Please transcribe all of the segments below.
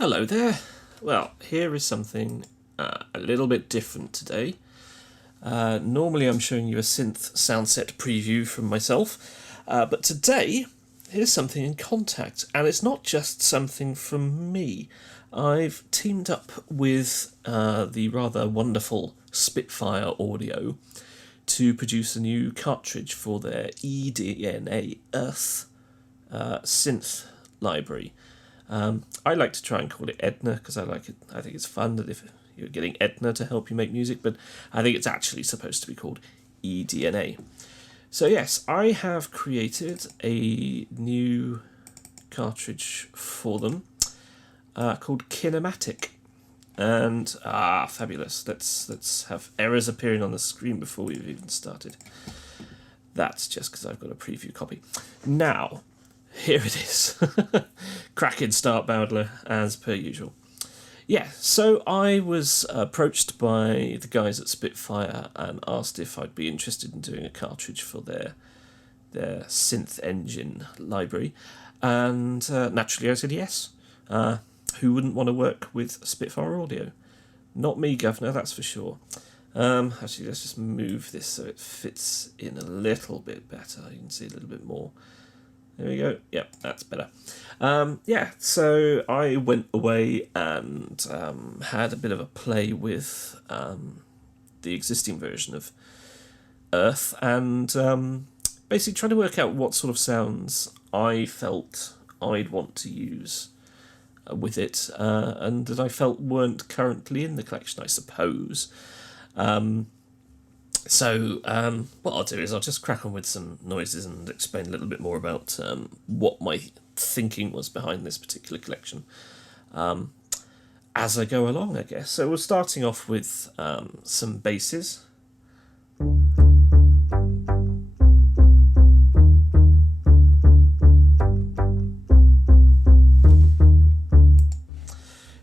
Hello there. Well, here is something a little bit different today. Normally I'm showing you a synth sound set preview from myself, but today here's something in Kontakt, and it's not just something from me. I've teamed up with the rather wonderful Spitfire Audio to produce a new cartridge for their eDNA Earth synth library. I like to try and call it eDNA because I like it. I think it's fun that if you're getting eDNA to help you make music, but I think it's actually supposed to be called eDNA. So yes, I have created a new cartridge for them called Kinematic, and fabulous. Let's have errors appearing on the screen before we've even started. That's just because I've got a preview copy. Now, here it is. Cracking start, Bowdler, as per usual. Yeah, so I was approached by the guys at Spitfire and asked if I'd be interested in doing a cartridge for their synth engine library. And naturally I said yes. Who wouldn't want to work with Spitfire Audio? Not me, Governor, that's for sure. Actually, let's just move this so it fits in a little bit better. You can see a little bit more. There we go. Yep, that's better. So I went away and had a bit of a play with the existing version of Earth and basically trying to work out what sort of sounds I felt I'd want to use with it and that I felt weren't currently in the collection, I suppose. So what I'll do is I'll just crack on with some noises and explain a little bit more about what my thinking was behind this particular collection as I go along, I guess. So we're starting off with some basses.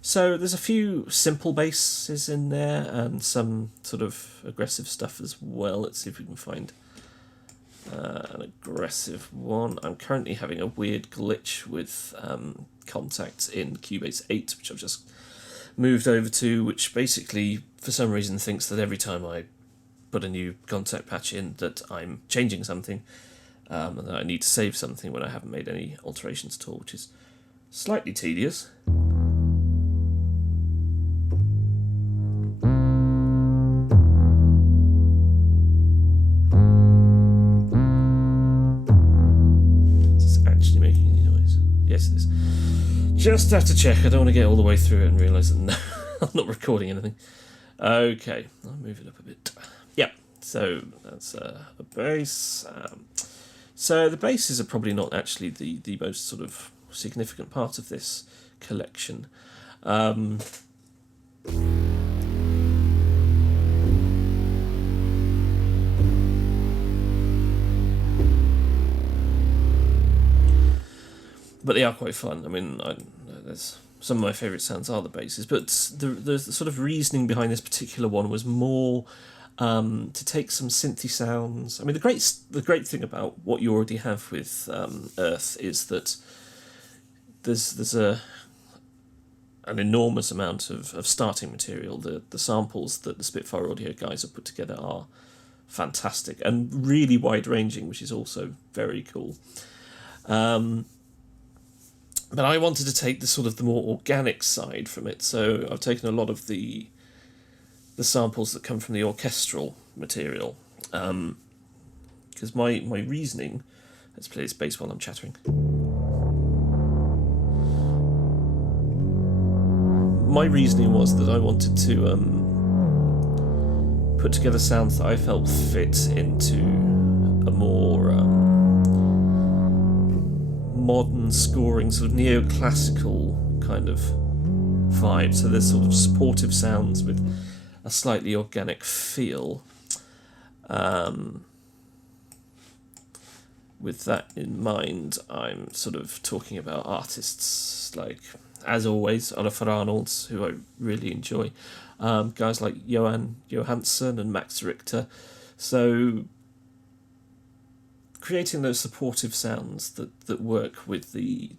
So there's a few simple basses in there and some sort of aggressive stuff as well. Let's see if we can find an aggressive one. I'm currently having a weird glitch with Kontakt in Cubase 8, which I've just moved over to, which basically, for some reason, thinks that every time I put a new Kontakt patch in that I'm changing something and that I need to save something when I haven't made any alterations at all, which is slightly tedious. Yes, it is. Just have to check. I don't want to get all the way through it and realise that no, I'm not recording anything. Okay, I'll move it up a bit. Yeah, so that's a bass. So the basses are probably not actually the most sort of significant part of this collection. But they are quite fun. I mean, there's some of my favourite sounds are the basses, but the sort of reasoning behind this particular one was more to take some synthy sounds. I mean, the great thing about what you already have with Earth is that there's an enormous amount of starting material. The samples that the Spitfire Audio guys have put together are fantastic and really wide-ranging, which is also very cool. But I wanted to take the more organic side from it, so I've taken a lot of the samples that come from the orchestral material. Because my reasoning... Let's play this bass while I'm chattering. My reasoning was that I wanted to put together sounds that I felt fit into a more... modern scoring, sort of neoclassical kind of vibe. So there's sort of supportive sounds with a slightly organic feel. With that in mind, I'm sort of talking about artists like, as always, Olafur Arnalds, who I really enjoy. Guys like Johan Johansson and Max Richter. So creating those supportive sounds that work with the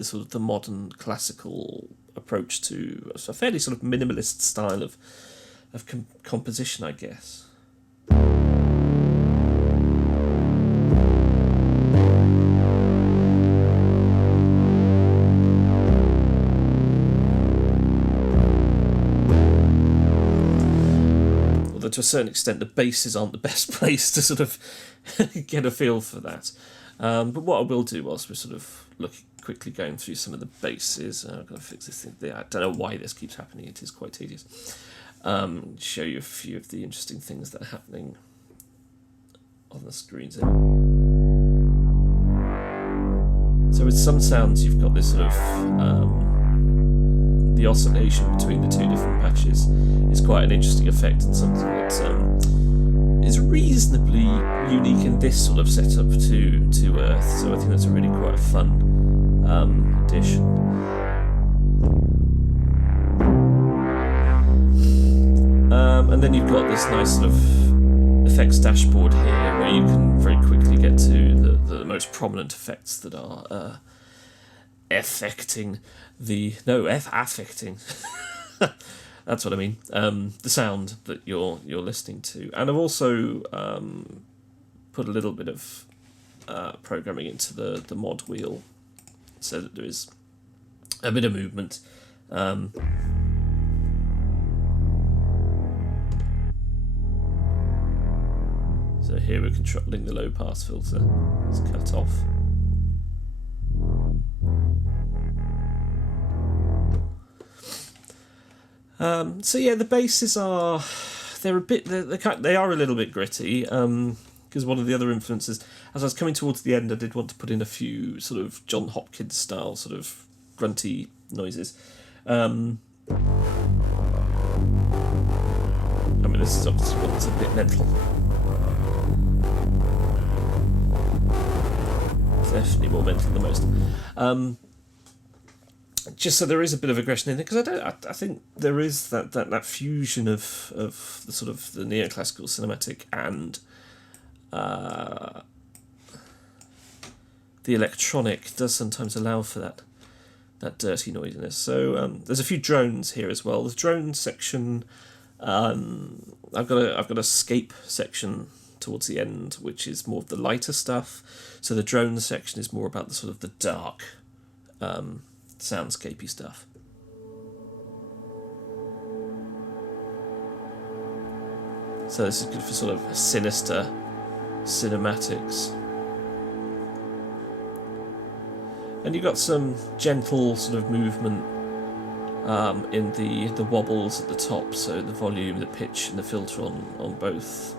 sort of the modern classical approach to a fairly sort of minimalist style of composition, I guess. To a certain extent, the basses aren't the best place to sort of get a feel for that. But what I will do whilst we're sort of quickly going through some of the basses, I'm going to fix this thing there. I don't know why this keeps happening. It is quite tedious. Show you a few of the interesting things that are happening on the screens here. So with some sounds, you've got this sort of the oscillation between the two different patches is quite an interesting effect, and something that is reasonably unique in this sort of setup to Earth. So I think that's a really quite a fun addition. And then you've got this nice sort of effects dashboard here, where you can very quickly get to the most prominent effects that are affecting affecting. That's what I mean. The sound that you're listening to, and I've also put a little bit of programming into the mod wheel, so that there is a bit of movement. So here we're controlling the low pass filter. It's cut off. So yeah, the basses are they are a little bit gritty, because one of the other influences, as I was coming towards the end, I did want to put in a few sort of John Hopkins style sort of grunty noises. I mean, this is obviously what's a bit mental. Definitely more mental than most. Just so there is a bit of aggression in it, because I think there is that fusion of the sort of the neoclassical cinematic and the electronic does sometimes allow for that dirty noisiness. So there's a few drones here as well. The drone section, I've got a scape section towards the end, which is more of the lighter stuff. So the drone section is more about the sort of the dark, soundscapey stuff. So this is good for sort of sinister cinematics. And you've got some gentle sort of movement in the wobbles at the top, so the volume, the pitch and the filter on both.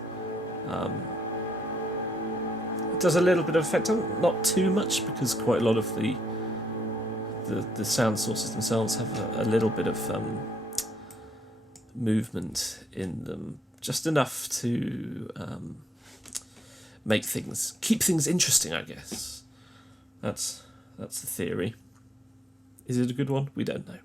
It does a little bit of effect, not too much, because quite a lot of the sound sources themselves have a little bit of movement in them, just enough to keep things interesting, I guess. That's the theory. Is it a good one? We don't know.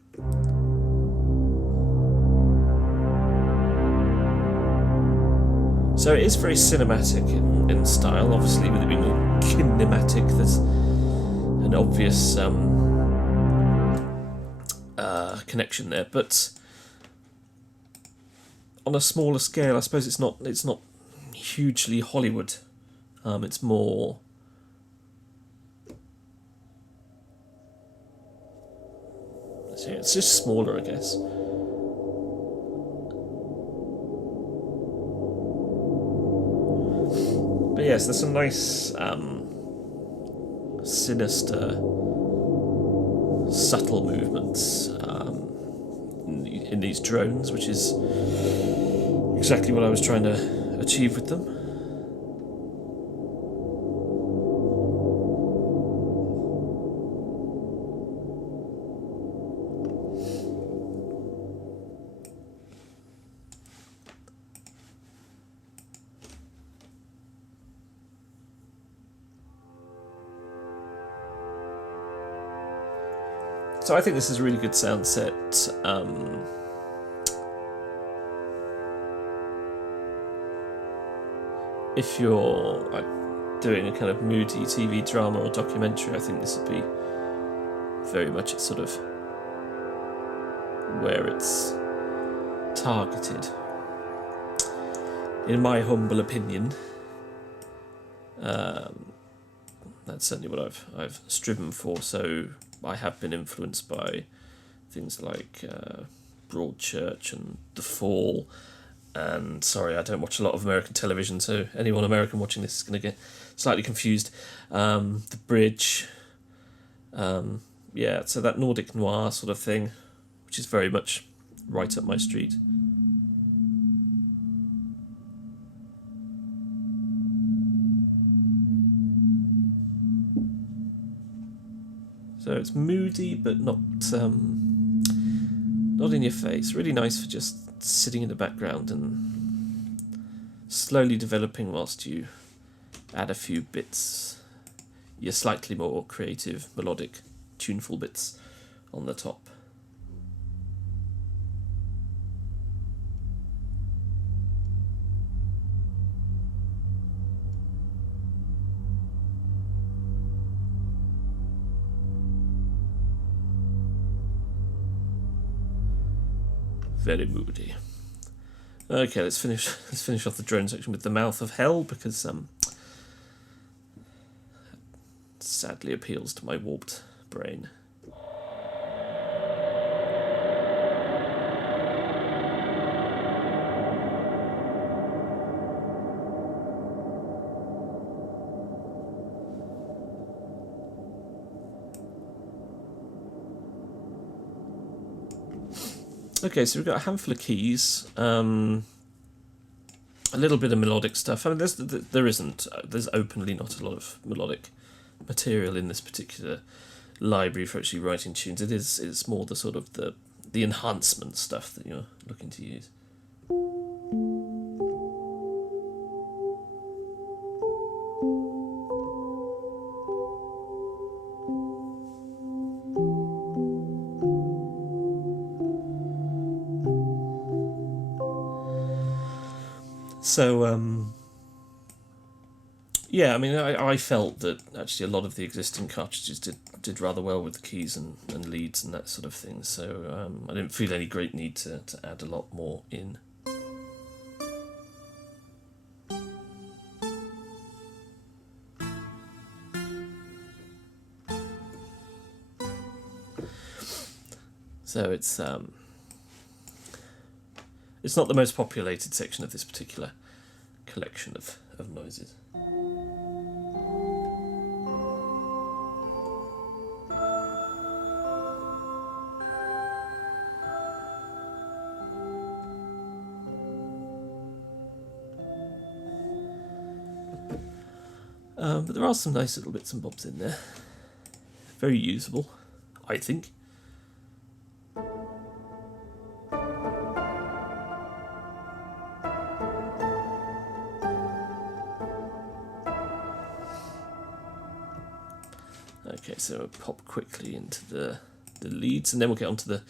So it is very cinematic in style. Obviously, with it being Kinematic, there's an obvious connection there. But on a smaller scale, I suppose it's not hugely Hollywood. It's more. It's just smaller, I guess. But yes, there's some nice, sinister, subtle movements in these drones, which is exactly what I was trying to achieve with them. So I think this is a really good sound set. If you're doing a kind of moody TV drama or documentary, I think this would be very much its sort of where it's targeted. In my humble opinion, that's certainly what I've striven for. So I have been influenced by things like Broadchurch and The Fall. And sorry, I don't watch a lot of American television, so anyone American watching this is going to get slightly confused. The Bridge, yeah, so that Nordic noir sort of thing, which is very much right up my street. So it's moody, but not in your face. Really nice for just sitting in the background and slowly developing whilst you add a few bits, your slightly more creative, melodic, tuneful bits on the top. Very moody. Okay, let's finish off the drone section with the Mouth of Hell, because sadly appeals to my warped brain. Okay, so we've got a handful of keys, a little bit of melodic stuff. I mean, there's openly not a lot of melodic material in this particular library for actually writing tunes. It's more the sort of the enhancement stuff that you're looking to use. So, yeah, I mean, I felt that actually a lot of the existing cartridges did rather well with the keys and leads and that sort of thing, so I didn't feel any great need to add a lot more in. So it's not the most populated section of this particular collection of noises. But there are some nice little bits and bobs in there. Very usable, I think. Okay, so I'll pop quickly into the leads, and then we'll get onto the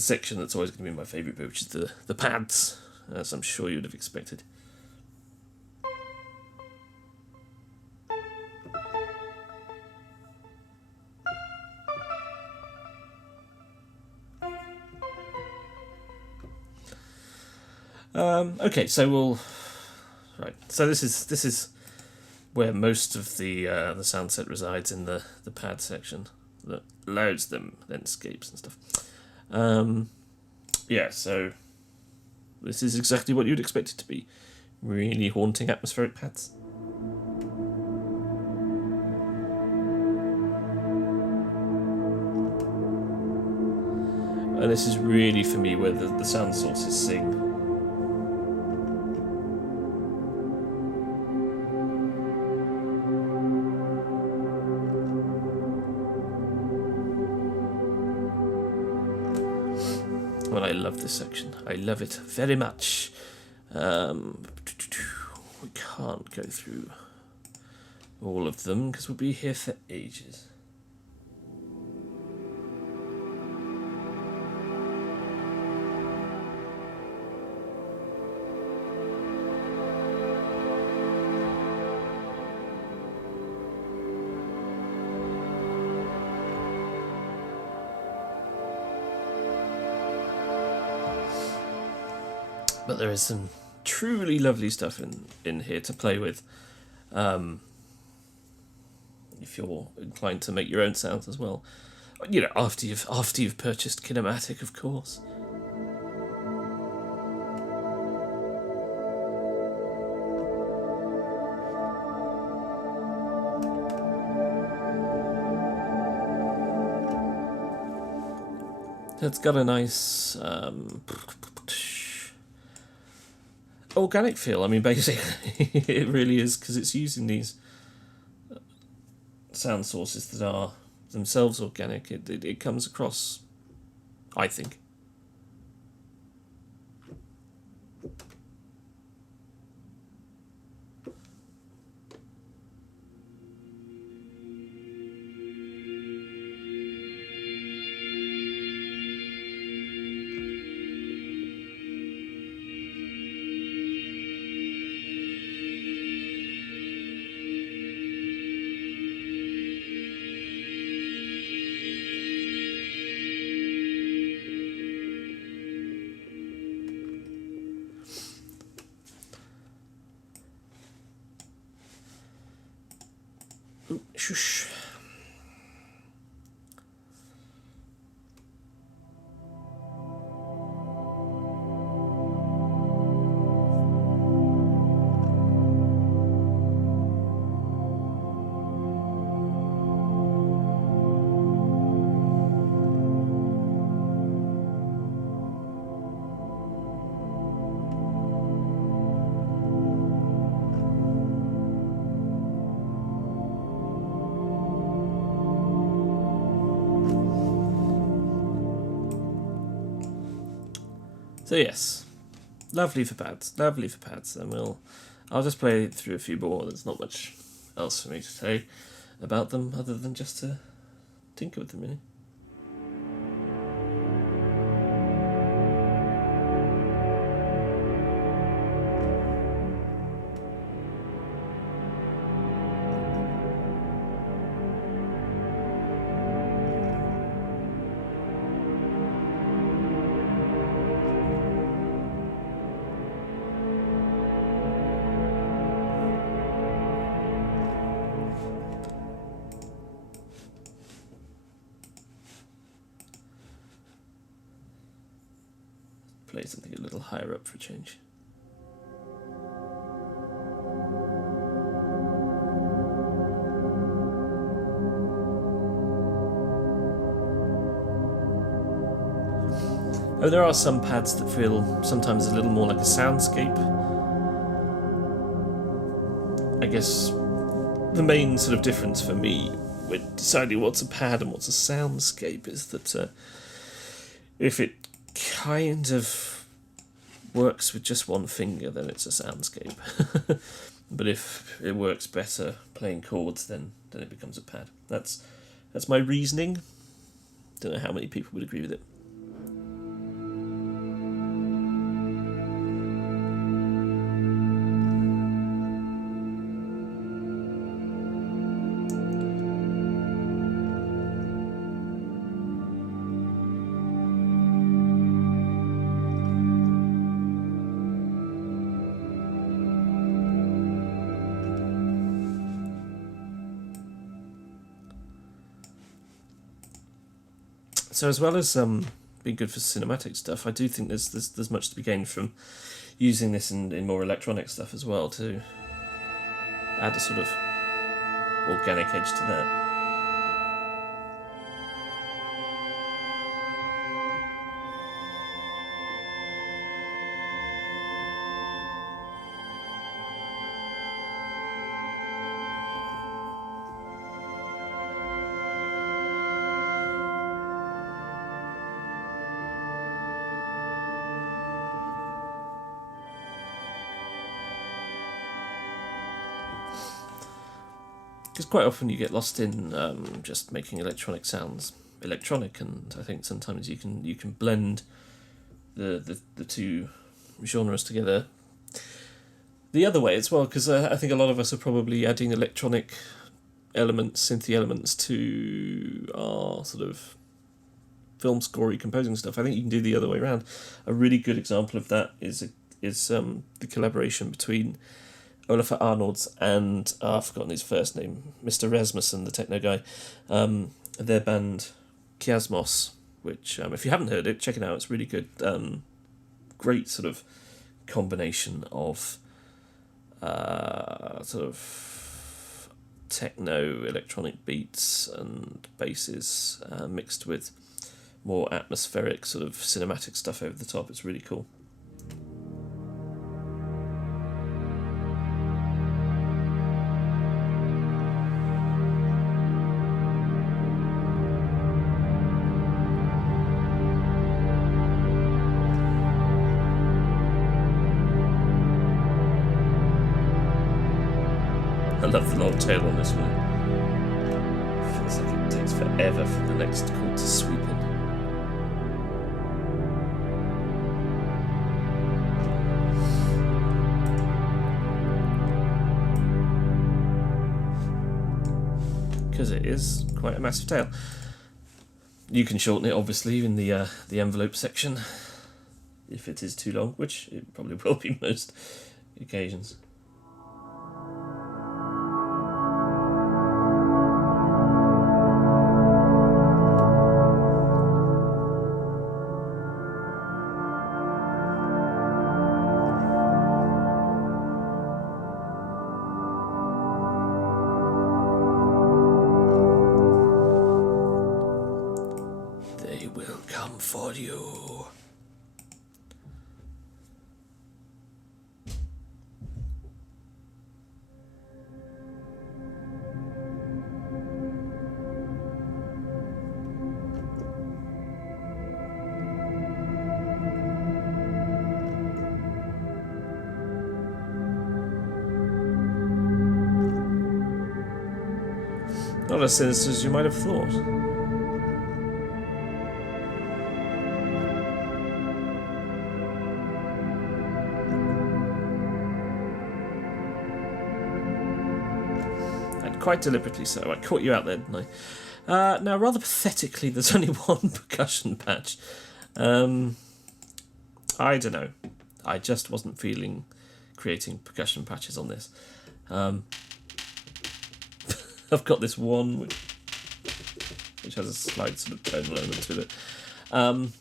section that's always going to be my favourite bit, which is the pads, as I'm sure you would have expected. Okay, so So this is where most of the sound set resides, in the pad section that loads them, landscapes and stuff. Yeah, so this is exactly what you'd expect it to be. Really haunting atmospheric pads. And this is really, for me, where the sound sources sing. Well, I love this section. I love it very much. We can't go through all of them because we'll be here for ages. But there is some truly lovely stuff in here to play with. If you're inclined to make your own sounds as well, you know, after you've purchased Kinematic, of course. It's got a nice organic feel. I mean, basically, it really is, because it's using these sound sources that are themselves organic. It comes across, I think. Ooh, shush. So yes, lovely for pads, and I'll just play through a few more. There's not much else for me to say about them other than just to tinker with them, really. Play something a little higher up for a change. Oh, there are some pads that feel sometimes a little more like a soundscape. I guess the main sort of difference for me with deciding what's a pad and what's a soundscape is that if it kind of works with just one finger, then it's a soundscape. But if it works better playing chords, then it becomes a pad. That's my reasoning. Don't know how many people would agree with it. So as well as being good for cinematic stuff, I do think there's much to be gained from using this in more electronic stuff as well, to add a sort of organic edge to that. Because quite often you get lost in just making electronic sounds electronic, and I think sometimes you can blend the two genres together the other way as well, because I think a lot of us are probably adding electronic elements, synthy elements to our sort of film scorey composing stuff. I think you can do the other way around. A really good example of that is is the collaboration between Olafur Arnolds and I've forgotten his first name, Mr. Rasmussen, the techno guy. Their band Kiasmos, which if you haven't heard it, check it out. It's really good. Great sort of combination of sort of techno electronic beats and basses mixed with more atmospheric sort of cinematic stuff over the top. It's really cool. I love the long tail on this one. Feels like it takes forever for the next chord to sweep in. Because it is quite a massive tail. You can shorten it, obviously, in the envelope section, if it is too long, which it probably will be most occasions. For you. Not as sinister as you might have thought. Quite deliberately so. I caught you out there, didn't I? Now, rather pathetically, there's only one percussion patch. I don't know. I just wasn't feeling creating percussion patches on this. I've got this one which has a slight sort of tonal element to it.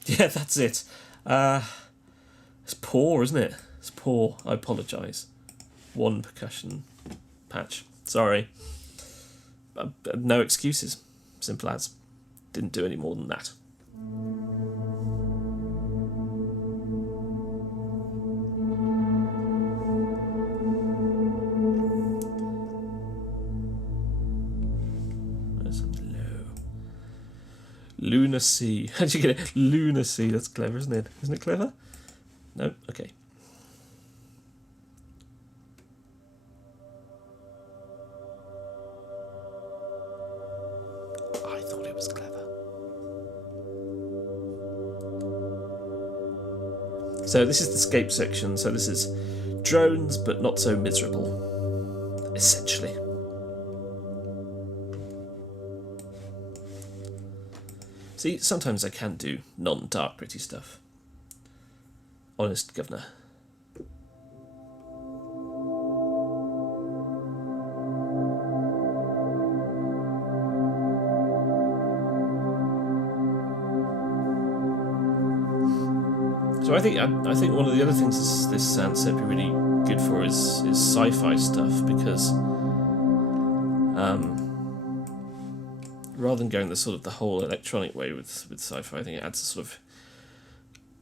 Yeah, that's it. It's poor, isn't it? It's poor. I apologise. One percussion patch. Sorry. No excuses. Simple as. Didn't do any more than that. There's some low. Lunacy. How'd you get it? Lunacy. That's clever, isn't it? Isn't it clever? No? Okay. So this is the scape section, so this is drones but not so miserable, essentially. See, sometimes I can do non-dark gritty stuff. Honest governor. So I think one of the other things this sound set would be really good for is sci-fi stuff, because rather than going the whole electronic way with sci-fi, I think it adds a sort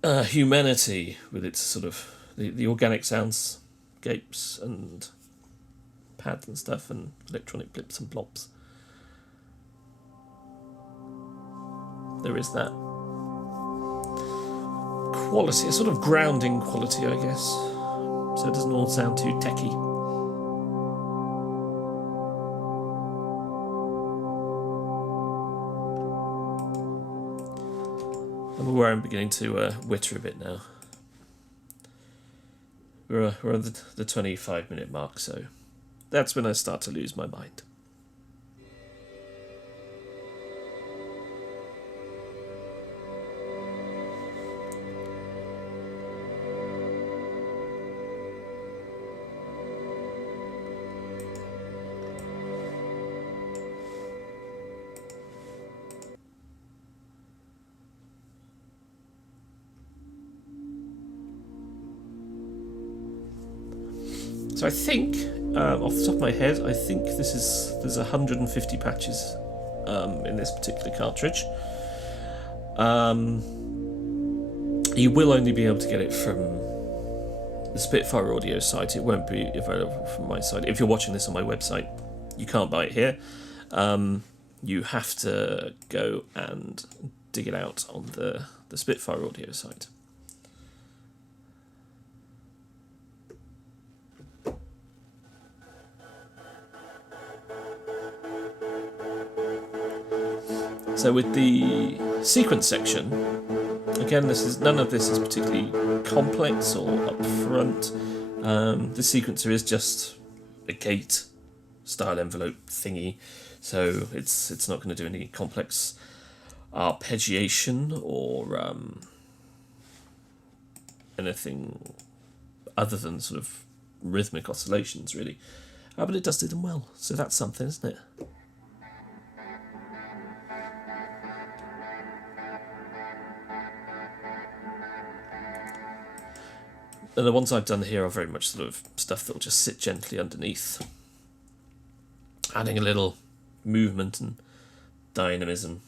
of humanity with its sort of the organic soundscapes and pads and stuff and electronic blips and plops. There is that quality, a sort of grounding quality, I guess, so it doesn't all sound too techy. I'm aware I'm beginning to witter a bit now. We're on the 25-minute mark, so that's when I start to lose my mind. So I think, off the top of my head, I think there's 150 patches in this particular cartridge. You will only be able to get it from the Spitfire audio site. It won't be available from my site. If you're watching this on my website, you can't buy it here. You have to go and dig it out on the Spitfire audio site. So with the sequence section, again, none of this is particularly complex or upfront. The sequencer is just a gate style envelope thingy, so it's not going to do any complex arpeggiation or anything other than sort of rhythmic oscillations, really. But it does do them well, so that's something, isn't it? And the ones I've done here are very much sort of stuff that will just sit gently underneath, adding a little movement and dynamism.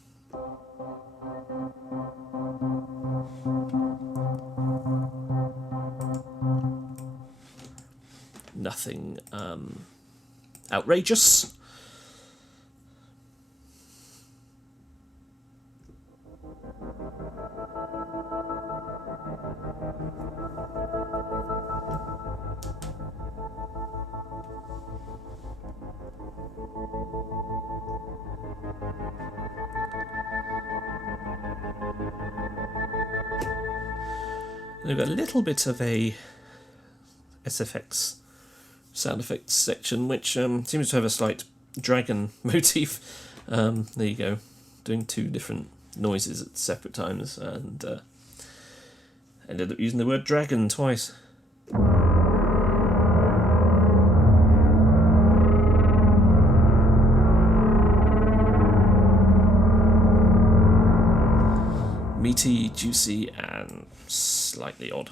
Nothing outrageous. We've got a little bit of a SFX sound effects section, which seems to have a slight dragon motif. There you go, doing two different noises at separate times, and ended up using the word dragon twice. Meaty, juicy, and slightly odd.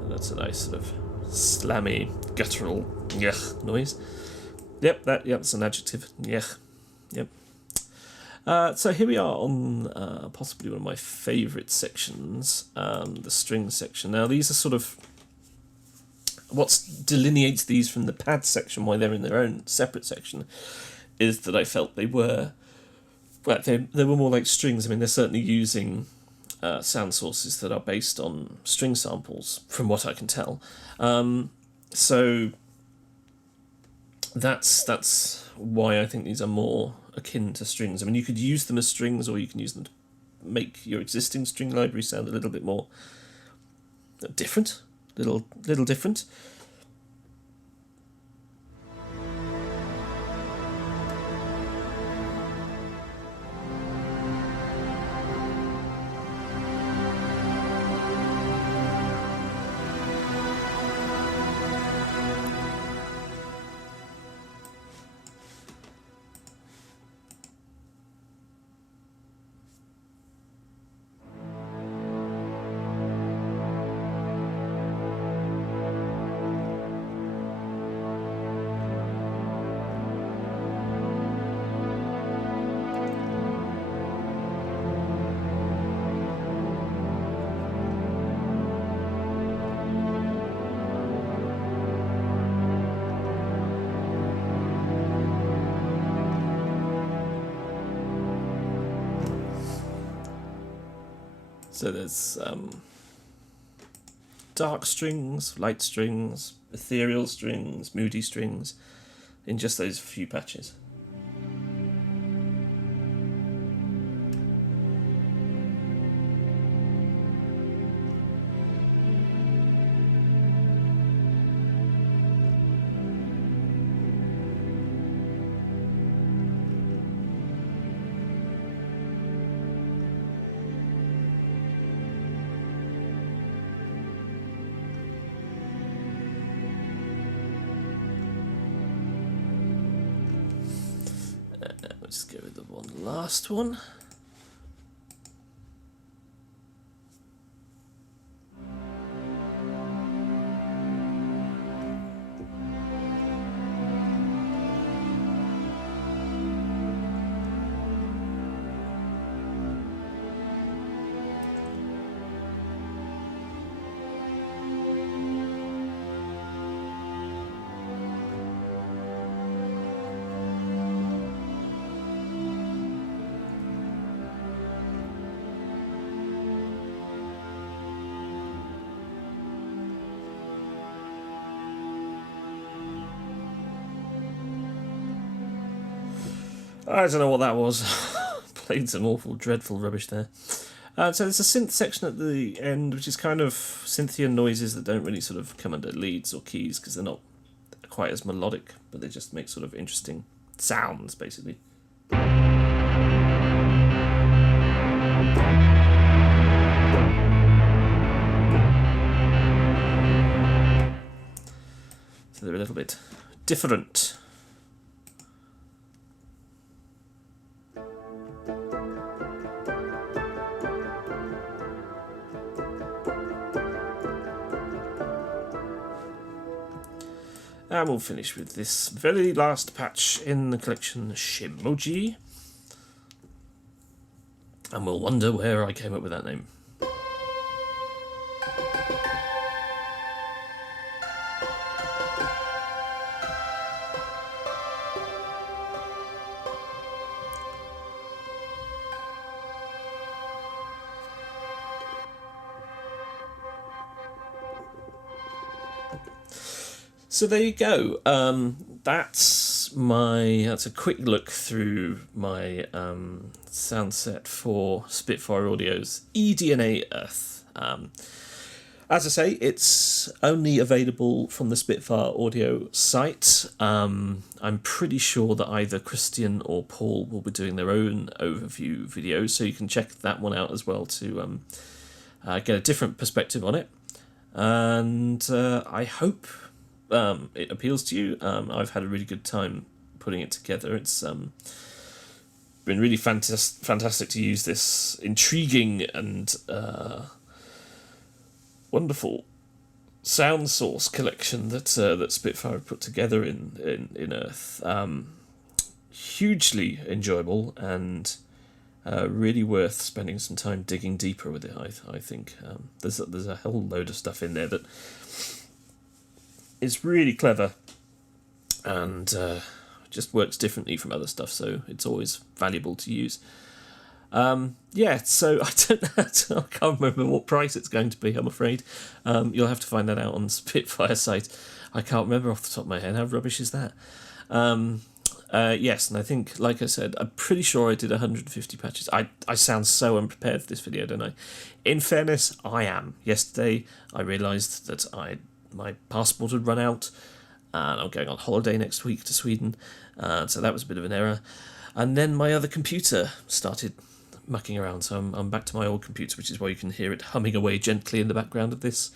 And that's a nice sort of slammy, guttural yech noise. Yep, that's an adjective. Yech. Yep. So here we are on possibly one of my favourite sections, the string section. Now these are sort of what delineates these from the pad section, why they're in their own separate section, is that I felt they were, well, they were more like strings. I mean, they're certainly using sound sources that are based on string samples, from what I can tell. So that's why I think these are more akin to strings. I mean, you could use them as strings, or you can use them to make your existing string library sound a little bit more different, little different. So there's dark strings, light strings, ethereal strings, moody strings, in just those few patches. last one. I don't know what that was. Played some awful, dreadful rubbish there. So there's a synth section at the end, which is kind of synthian noises that don't really sort of come under leads or keys because they're not quite as melodic, but they just make sort of interesting sounds, basically. So they're a little bit different. And we'll finish with this very last patch in the collection, Shimoji. And we'll wonder where I came up with that name. So there you go. That's a quick look through my sound set for Spitfire Audio's eDNA Earth. As I say, it's only available from the Spitfire Audio site. I'm pretty sure that either Christian or Paul will be doing their own overview videos, so you can check that one out as well to get a different perspective on it. And I hope it appeals to you. I've had a really good time putting it together. It's been really fantastic to use this intriguing and wonderful sound source collection that Spitfire put together in Earth. Hugely enjoyable and really worth spending some time digging deeper with it. I think there's a whole load of stuff in there that is really clever and just works differently from other stuff, so it's always valuable to use. Yeah, so I can't remember what price it's going to be, I'm afraid. You'll have to find that out on the Spitfire site. I can't remember off the top of my head. How rubbish is that? Yes, and I think, like I said, I'm pretty sure I did 150 patches. I sound so unprepared for this video, don't I? In fairness, I am. Yesterday, I realised that my passport had run out, and I'm going on holiday next week to Sweden, so that was a bit of an error. And then my other computer started mucking around, so I'm back to my old computer, which is why you can hear it humming away gently in the background of this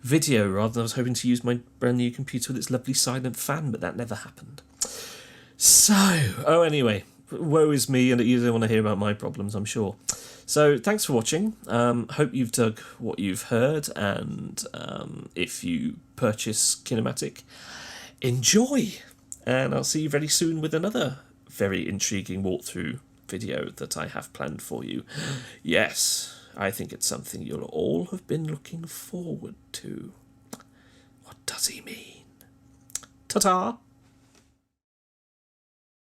video, rather than I was hoping to use my brand new computer with its lovely silent fan, but that never happened. So, anyway, woe is me, and you don't want to hear about my problems, I'm sure. So, thanks for watching. Hope you've dug what you've heard, and if you purchase Kinematic, enjoy! And I'll see you very soon with another very intriguing walkthrough video that I have planned for you. Yes, I think it's something you'll all have been looking forward to. What does he mean? Ta-ta!